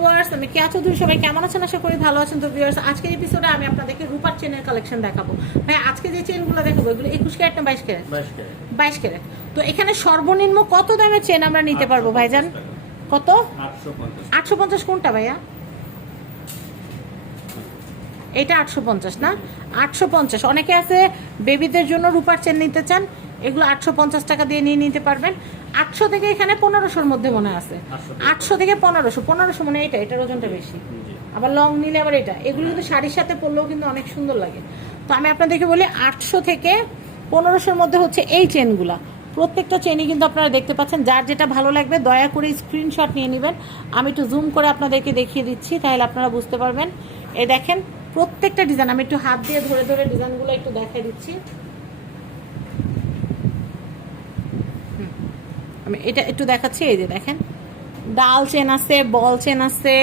Viewers আমি কেয়া চৌধুরী সবাই কেমন আছেন? আশা করি ভালো আছেন। তো ভিউয়ার্স আজকের এপিসোডে আমি আপনাদেরকে রূপার চেনের কালেকশন দেখাবো। ভাই আজকে যে চেনগুলো দেখাবো এগুলো একুশ ক্যারেট না বাইশ ক্যারেট? বাইশ ক্যারেট। তো এখানে সর্বনিম্ন কত দামের চেন আমরা নিতে পারব ভাইজান? কত? আটশো পঞ্চাশ। কোনটা ভাইয়া? এটা আটশো পঞ্চাশ না? আটশো পঞ্চাশ। অনেকে আছে বেবিদের জন্য রূপার চেন নিতে চান। এগুলো আটশো পঞ্চাশ টাকা দিয়ে নিয়ে নিতে পারবেন। আটশো থেকে এখানে পনেরোশোর মধ্যে মনে আছে। আটশো থেকে। পনেরোশো। পনেরোশো মানে এটা এটার ওজনটা বেশি। আবার লং নিলে আবার এটা। এগুলো কিন্তু শাড়ির সাথে পরলেও কিন্তু অনেক সুন্দর লাগে। তো আমি আপনাদেরকে বলি আটশো থেকে পনেরোশোর মধ্যে হচ্ছে এই চেনগুলা। প্রত্যেকটা চেনই কিন্তু আপনারা দেখতে পাচ্ছেন। যার যেটা ভালো লাগবে দয়া করে স্ক্রিনশট নিয়ে নেবেন। আমি একটু জুম করে আপনাদেরকে দেখিয়ে দিচ্ছি তাহলে আপনারা বুঝতে পারবেন। এ দেখেন প্রত্যেকটা ডিজাইন আমি একটু হাত দিয়ে ধরে ধরে ডিজাইনগুলো একটু দেখাই দিচ্ছি। আমি এটা একটু দেখাচ্ছি এই যে দেখেন। ডাল চেন আছে বল চেন আছে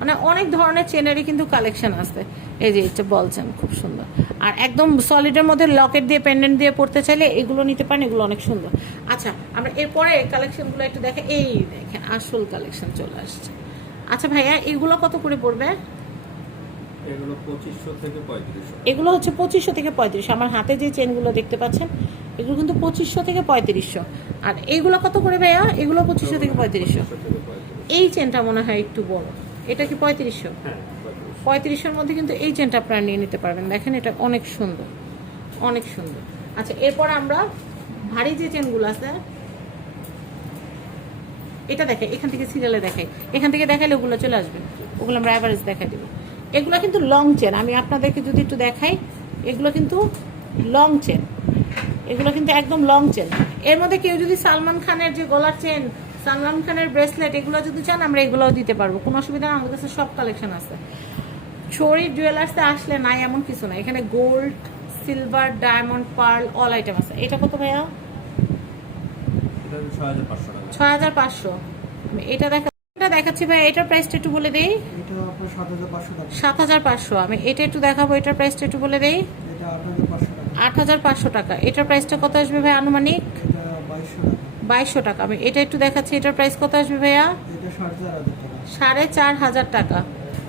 মানে অনেক ধরনের চেনেরই কিন্তু কালেকশন আছে। এই যে এটা বল চেন খুব সুন্দর। আর একদম সলিডের মধ্যে লকেট দিয়ে পেন্ডেন্ট দিয়ে পড়তে চাইলে এগুলো নিতে পারেন এগুলো অনেক সুন্দর। আচ্ছা আমরা এরপরে কালেকশনগুলো একটু দেখে এই দেখেন আসল কালেকশন চলে আসছে। আচ্ছা ভাইয়া এগুলো কত করে পড়বে? এগুলো হচ্ছে পঁচিশশো থেকে পঁয়ত্রিশ আমার হাতে যে চেনগুলো দেখতে পাচ্ছেন এগুলো কিন্তু পঁচিশশো থেকে পঁয়ত্রিশশো। আর এইগুলো কত করে ভাইয়া? এগুলো পঁচিশশো থেকে পঁয়ত্রিশশো। এই চেনটা মনে হয় একটু বড়। এটা কি পঁয়ত্রিশশো? পঁয়ত্রিশশোর মধ্যে কিন্তু এই চেনটা আপনারা নিয়ে নিতে পারবেন। দেখেন এটা অনেক সুন্দর। অনেক সুন্দর। আচ্ছা এরপর আমরা ভারী যে চেনগুলো আছে এটা দেখে এখান থেকে সিরিয়ালে দেখাই। এখান থেকে দেখাইলে ওগুলো চলে আসবে। ওগুলো আমরা অ্যাভারেজ দেখাই দেবো। এগুলো কিন্তু লং চেন আমি আপনাদেরকে যদি একটু দেখাই এগুলো কিন্তু লং চেন এগুলো কিন্তু একদম লং চেন এর মধ্যে কেউ যদি সালমান খানের যে গলার চেন সালমান খানের ব্রেসলেট এগুলো যদি চান আমরা এগুলোও দিতে পারব। কোনো অসুবিধা না আমাদের কাছে সব কালেকশন আছে। শরীর জুয়েলার্সে আসলে নাই এমন কিছু না। এখানে gold silver diamond pearl all item আছে। এটা কত ভাইয়া? ছয় হাজার পাঁচশো। এটা দেখা এটা দেখাচ্ছি ভাই এটার প্রাইসটা একটু বলে দেই। সাত হাজার পাঁচশো আমি এটা একটু দেখাবো এটার প্রাইসটা একটু বলে দেই। এটা আট হাজার পাঁচশো টাকা। এটার প্রাইসটা কত আসবে ভাই আনুমানিক? বাইশশো টাকা। আমি এটা একটু দেখাচ্ছি, এটার প্রাইস কত আসবে ভাইয়া? সাড়ে চার হাজার টাকা।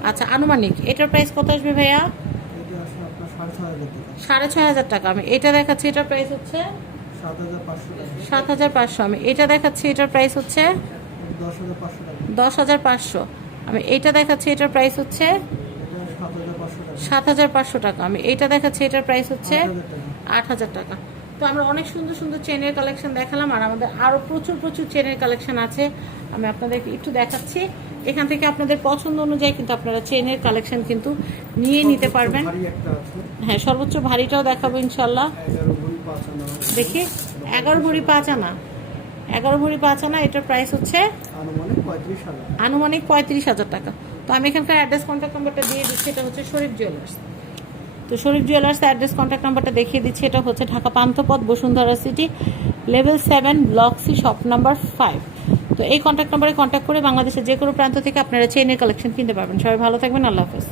আচ্ছা আনুমানিক, এটার প্রাইস কত আসবে ভাইয়া? সাড়ে ছয় হাজার টাকা। আমি এটা দেখাচ্ছি, এটার প্রাইস হচ্ছে সাত হাজার পাঁচশো। আমি এটা দেখাচ্ছি, এটার প্রাইস হচ্ছে দশ হাজার পাঁচশো। আমি এটা দেখাচ্ছি, এটার প্রাইস হচ্ছে এটা সাত হাজার পাঁচশো টাকা সাত হাজার পাঁচশো টাকা। আমি এইটা দেখাচ্ছি এটার প্রাইস হচ্ছে আট হাজার টাকা। তো আমরা অনেক সুন্দর সুন্দর চেনের কালেকশন দেখালাম আর আমাদের আরও প্রচুর প্রচুর চেনের কালেকশন আছে। আমি আপনাদেরকে একটু দেখাচ্ছি। এখান থেকে আপনাদের পছন্দ অনুযায়ী কিন্তু আপনারা চেনের কালেকশন কিন্তু নিয়ে নিতে পারবেন। হ্যাঁ সর্বোচ্চ ভারীটাও দেখাবো ইনশাল্লাহ দেখি এগারো ভরি পাঁচ আনা। এগারো ভরি পাঁচ আনা এটার প্রাইস হচ্ছে আনুমানিক পঁয়ত্রিশ হাজার। আনুমানিক পঁয়ত্রিশ হাজার টাকা। তো আমি এখানকার অ্যাড্রেস কন্ট্যাক্ট নাম্বারটা দিয়ে দিচ্ছি এটা হচ্ছে শরীফ জুয়েলার্স তো শরীফ জুয়েলার্স অ্যাড্রেস কন্ট্যাক্ট নাম্বারটা দেখিয়ে দিচ্ছি এটা হচ্ছে Dhaka Panthapath Bashundhara city level seven block C shop number five তো এই কন্ট্যাক্ট নাম্বারে কন্ট্যাক্ট করে বাংলাদেশের যে কোনো প্রান্ত থেকে আপনারা চেনের কালেকশন কিনতে পারবেন। সবাই ভালো থাকবেন আল্লাহ হাফেজ।